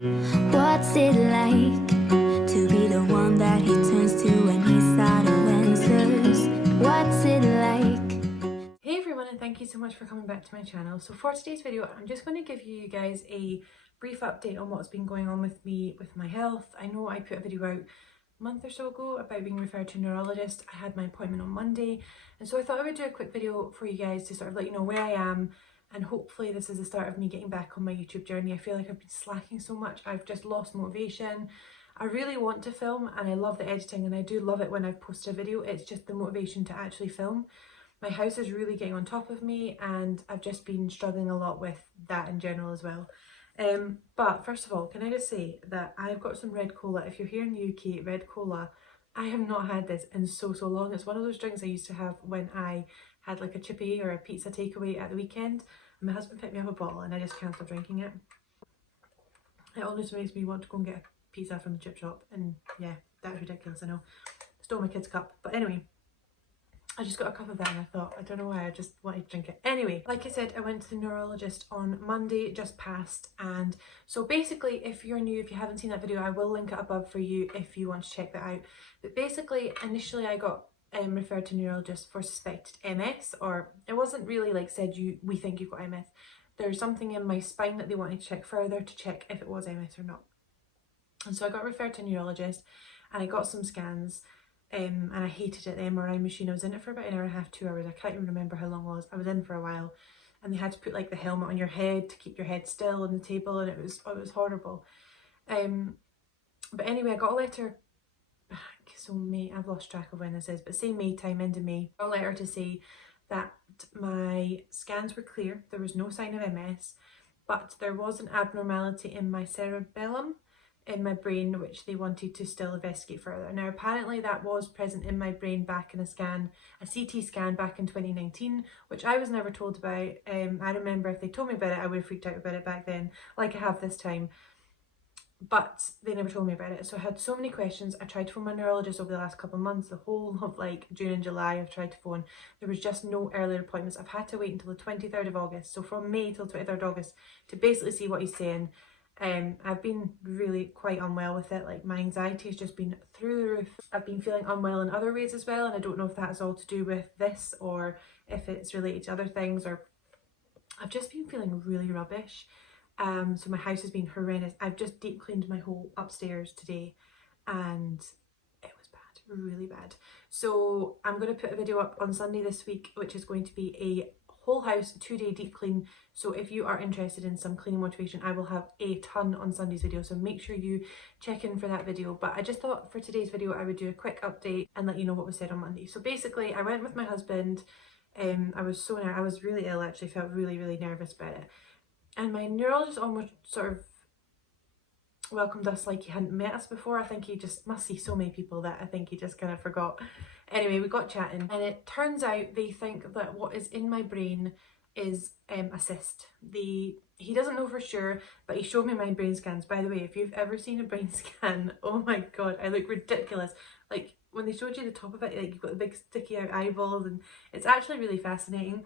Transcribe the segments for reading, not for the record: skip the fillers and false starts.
What's it like to be the one that he turns to when he's out of answers? What's it like? Hey everyone, and thank you so much for coming back to my channel. So for today's video, I'm just going to give you guys a brief update on what's been going on with me with my health. I know I put a video out a month or so ago about being referred to a neurologist. I had my appointment on Monday, and so I thought I would do a quick video for you guys to sort of let you know where I am, and hopefully this is the start of me getting back on my YouTube journey. I feel like I've been slacking so much. I've just lost motivation. I really want to film and I love the editing, and I do love it when I've posted a video. It's just the motivation to actually film. My house is really getting on top of me, and I've just been struggling a lot with that in general as well. But first of all, can I just say that I've got some red cola. If you're here in the UK, red cola, I have not had this in so long. It's one of those drinks I used to have when I had like a chippy or a pizza takeaway at the weekend, and my husband picked me up a bottle and I just can't stop drinking it. It almost makes me want to go and get a pizza from the chip shop, and yeah, that's ridiculous, I know. Stole my kid's cup, but anyway, I just got a cup of that and I thought, I don't know why, I just wanted to drink it. Anyway, like I said, I went to the neurologist on Monday, just passed. And so basically, if you're new, if you haven't seen that video, I will link it above for you if you want to check that out. But basically, initially I got referred to a neurologist for suspected MS, or it wasn't really like said, we think you've got MS. There's something in my spine that they wanted to check further to check if it was MS or not. And so I got referred to a neurologist and I got some scans. And I hated it, the MRI machine. I was in it for about an hour and a half, 2 hours. I can't even remember how long it was. I was in for a while, and they had to put like the helmet on your head to keep your head still on the table, and it was horrible. But anyway, I got a letter back. So May, I've lost track of when this is, but say May time, into May, a letter to say that my scans were clear. There was no sign of MS, but there was an abnormality in my cerebellum, in my brain, which they wanted to still investigate further. Now apparently that was present in my brain back in a CT scan back in 2019, which I was never told about. I remember if they told me about it, I would have freaked out about it back then, like I have this time, but they never told me about it. So I had so many questions. I tried to phone my neurologist over the last couple of months, the whole of like June and July I've tried to phone. There was just no earlier appointments. I've had to wait until the 23rd of August, so from May till 23rd August, to basically see what he's saying. I've been really quite unwell with it. Like my anxiety has just been through the roof. I've been feeling unwell in other ways as well, and I don't know if that's all to do with this or if it's related to other things, or I've just been feeling really rubbish. So my house has been horrendous. I've just deep cleaned my whole upstairs today and it was bad, really bad. So I'm going to put a video up on Sunday this week, which is going to be a whole house 2-day deep clean. So if you are interested in some cleaning motivation, I will have a ton on Sunday's video, so make sure you check in for that video. But I just thought for today's video I would do a quick update and let you know what was said on Monday. So basically I went with my husband. I was really ill, actually felt really nervous about it, and my neurologist almost sort of welcomed us like he hadn't met us before. I think he just must see so many people that I think he just kind of forgot. Anyway, we got chatting, and it turns out they think that what is in my brain is a cyst. He doesn't know for sure, but he showed me my brain scans. By the way, if you've ever seen a brain scan, oh my god, I look ridiculous. Like when they showed you the top of it, like you've got the big sticky out eyeballs, and it's actually really fascinating.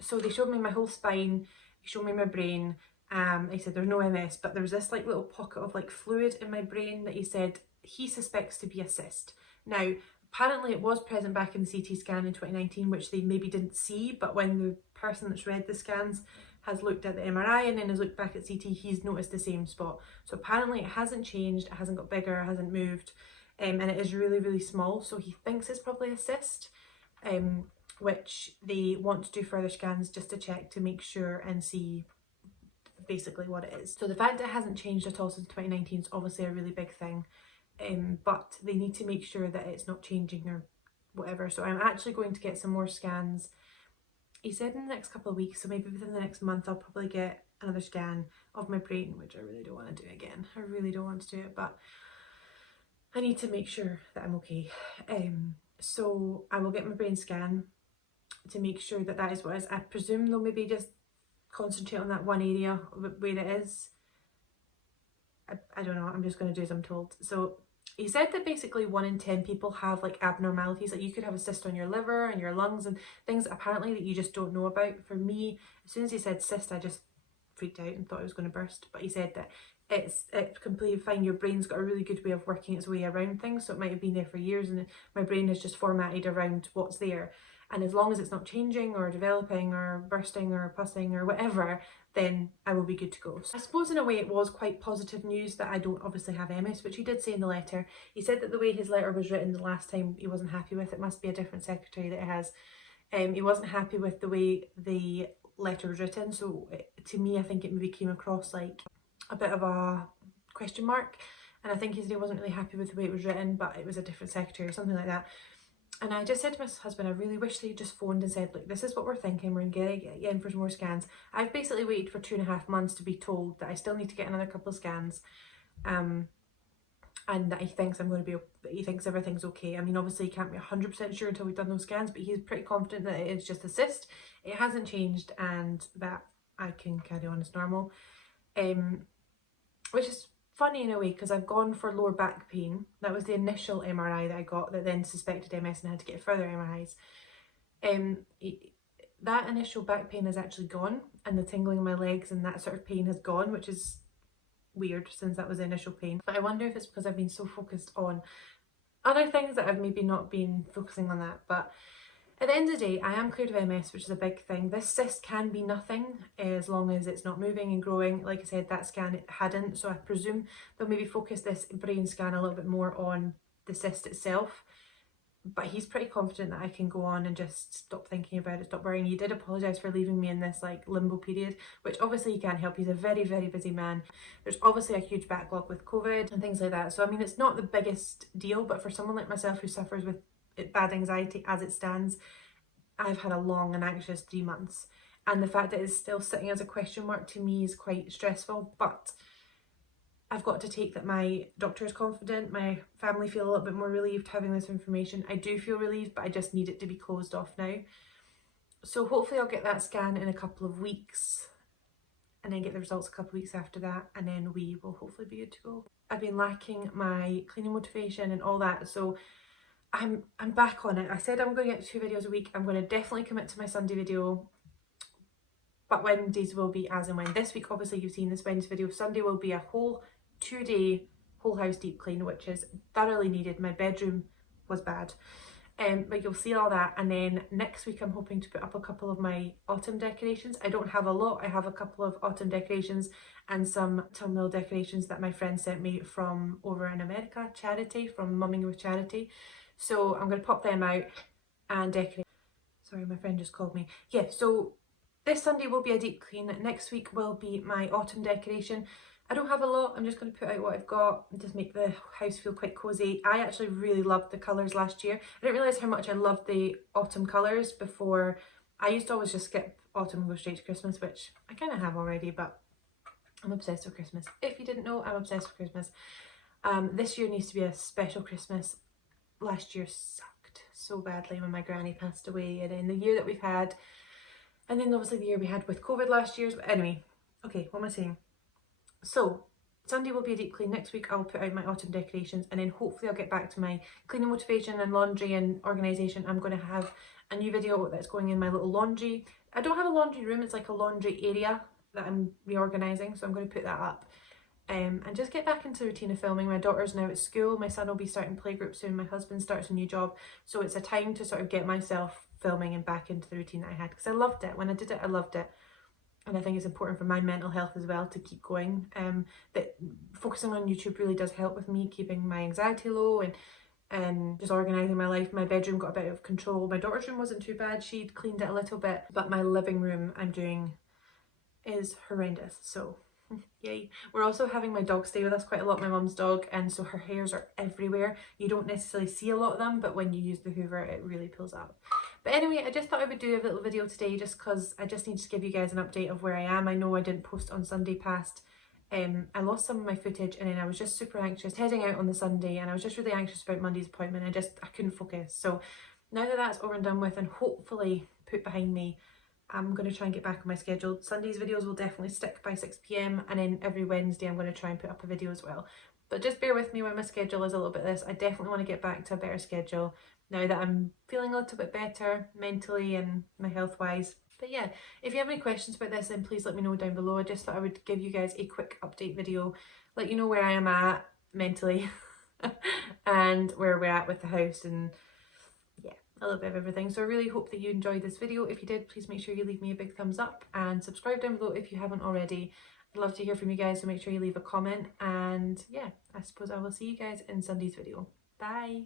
So they showed me my whole spine, he showed me my brain. He said there's no MS, but there's this like little pocket of like fluid in my brain that he said he suspects to be a cyst. Now, apparently it was present back in the CT scan in 2019, which they maybe didn't see, but when the person that's read the scans has looked at the MRI and then has looked back at CT, he's noticed the same spot. So apparently it hasn't changed, it hasn't got bigger, it hasn't moved, and it is really small, so he thinks it's probably a cyst. Which they want to do further scans just to check to make sure and see basically what it is. So the fact that it hasn't changed at all since 2019 is obviously a really big thing, but they need to make sure that it's not changing or whatever. So I'm actually going to get some more scans. He said in the next couple of weeks, so maybe within the next month I'll probably get another scan of my brain, which I really don't want to do again. I really don't want to do it, but I need to make sure that I'm okay. So I will get my brain scan to make sure that that is what it is. I presume they'll maybe just concentrate on that one area where it is. I don't know, I'm just going to do as I'm told. So he said that basically 1 in 10 people have like abnormalities, like you could have a cyst on your liver and your lungs and things apparently that you just don't know about. For me, as soon as he said cyst, I just freaked out and thought I was going to burst. But he said that it's completely fine. Your brain's got a really good way of working its way around things, so it might have been there for years and my brain has just formatted around what's there. And as long as it's not changing or developing or bursting or pussing or whatever, then I will be good to go. So I suppose in a way it was quite positive news that I don't obviously have MS, which he did say in the letter. He said that the way his letter was written the last time he wasn't happy with it. Must be a different secretary that it has. He wasn't happy with the way the letter was written, so to me I think it maybe came across like a bit of a question mark, and I think he said he wasn't really happy with the way it was written, but it was a different secretary or something like that. And I just said to my husband, I really wish they just phoned and said, look, this is what we're thinking, we're going to get in for some more scans. I've basically waited for 2.5 months to be told that I still need to get another couple of scans, and that he thinks he thinks everything's okay. I mean, obviously he can't be 100% sure until we've done those scans, but he's pretty confident that it is just a cyst, it hasn't changed, and that I can carry on as normal. Which is funny in a way, because I've gone for lower back pain. That was the initial MRI that I got that then suspected MS and I had to get further MRIs. That initial back pain is actually gone, and the tingling in my legs and that sort of pain has gone, which is weird since that was the initial pain. But I wonder if it's because I've been so focused on other things that I've maybe not been focusing on that. But at the end of the day, I am cleared of MS, which is a big thing. This cyst can be nothing as long as it's not moving and growing. Like I said, that scan it hadn't, so I presume they'll maybe focus this brain scan a little bit more on the cyst itself. But he's pretty confident that I can go on and just stop thinking about it, stop worrying. He did apologise for leaving me in this like limbo period, which obviously he can't help. He's a very, very busy man. There's obviously a huge backlog with COVID and things like that. So I mean, it's not the biggest deal, but for someone like myself who suffers with bad anxiety as it stands, I've had a long and anxious 3 months. And the fact that it's still sitting as a question mark to me is quite stressful, but I've got to take that my doctor is confident, my family feel a little bit more relieved having this information. I do feel relieved, but I just need it to be closed off now. So hopefully I'll get that scan in a couple of weeks and then get the results a couple of weeks after that, and then we will hopefully be good to go. I've been lacking my cleaning motivation and all that, so I'm back on it. I said I'm going to get 2 videos a week. I'm going to definitely commit to my Sunday video, but Wednesdays will be as and when. This week obviously you've seen this Wednesday video. Sunday will be a whole 2-day whole house deep clean, which is thoroughly needed. My bedroom was bad, but you'll see all that. And then next week I'm hoping to put up a couple of my autumn decorations. I don't have a lot. I have a couple of autumn decorations and some autumnal decorations that my friend sent me from over in America, Charity, from Mumming with Charity. So I'm going to pop them out and decorate. Sorry, my friend just called me. Yeah, so this Sunday will be a deep clean. Next week will be my autumn decoration. I don't have a lot. I'm just going to put out what I've got and just make the house feel quite cozy. I actually really loved the colours last year. I didn't realise how much I loved the autumn colours before. I used to always just skip autumn and go straight to Christmas, which I kind of have already, but I'm obsessed with Christmas. If you didn't know, I'm obsessed with Christmas. This year needs to be a special Christmas. Last year sucked so badly when my granny passed away, and then the year that we've had, and then obviously the year we had with COVID last year. But anyway, okay, what am I saying? So Sunday will be a deep clean. Next week I'll put out my autumn decorations, and then hopefully I'll get back to my cleaning motivation and laundry and organisation. I'm going to have a new video that's going in my little laundry. I don't have a laundry room, it's like a laundry area that I'm reorganising, so I'm going to put that up. And just get back into the routine of filming. My daughter's now at school, my son will be starting playgroup soon, my husband starts a new job, so it's a time to sort of get myself filming and back into the routine that I had, because I loved it. When I did it, I loved it, and I think it's important for my mental health as well to keep going. That focusing on YouTube really does help with me keeping my anxiety low and just organising my life. My bedroom got a bit out of control. My daughter's room wasn't too bad, she'd cleaned it a little bit, but my living room I'm doing is horrendous, so yay. We're also having my dog stay with us quite a lot, my mum's dog, and so her hairs are everywhere. You don't necessarily see a lot of them, but when you use the hoover it really pulls up. But anyway, I just thought I would do a little video today just because I just need to give you guys an update of where I am. I know I didn't post on Sunday past. I lost some of my footage, and then I was just super anxious heading out on the Sunday, and I was just really anxious about Monday's appointment. I couldn't focus. So now that that's over and done with and hopefully put behind me, I'm going to try and get back on my schedule. Sunday's videos will definitely stick by 6 PM, and then every Wednesday I'm going to try and put up a video as well. But just bear with me when my schedule is a little bit this. I definitely want to get back to a better schedule now that I'm feeling a little bit better mentally and my health wise. But But yeah, if you have any questions about this, then please let me know down below. I just thought I would give you guys a quick update video, let you know where I am at mentally and where we're at with the house, and yeah, a little bit of everything. So I really hope that you enjoyed this video. If you did, please make sure you leave me a big thumbs up and subscribe down below if you haven't already. I'd love to hear from you guys, so make sure you leave a comment. And yeah, I suppose I will see you guys in Sunday's video. Bye!